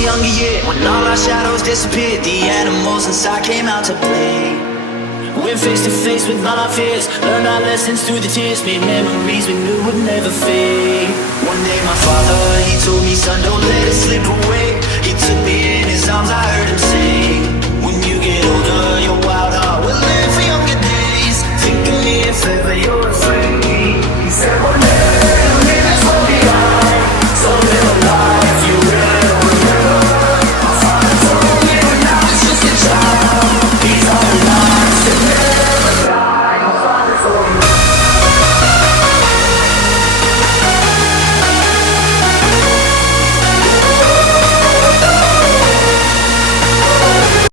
younger year, when all our shadows disappeared, the animals inside came out to play. Went face to face with all our fears, learned our lessons through the tears, made memories we knew would never fade. One day my father, he told me, son, don't let it slip away.